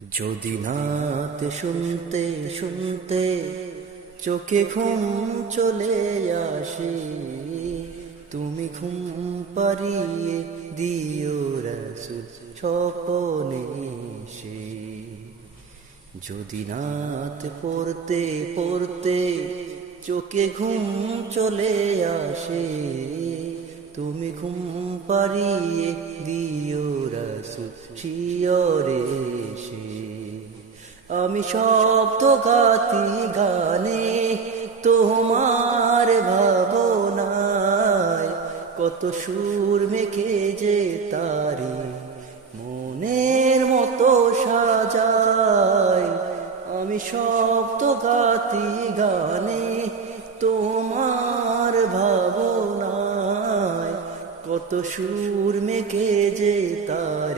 যদি নাত শুনতে শুনতে চোখে ঘুম চলে আসে, তুমি ঘুম পাড়িয়ে দিও রাসূল স্বপনে এসে। যদি নাত পড়তে পড়তে চোখে ঘুম চলে আসে, তুমি ঘুম পাড়িয়ে দিও রাসূল শিয়রে এসে। আমি শব্দ গাতি গানে তোমার ভাবনায়, কত সুর মেখে যে তারি মনের মতো সাজায়। আমি শব্দ গাতি গানে তোমার ভাবনায়, কত সুর মেখে যে তারি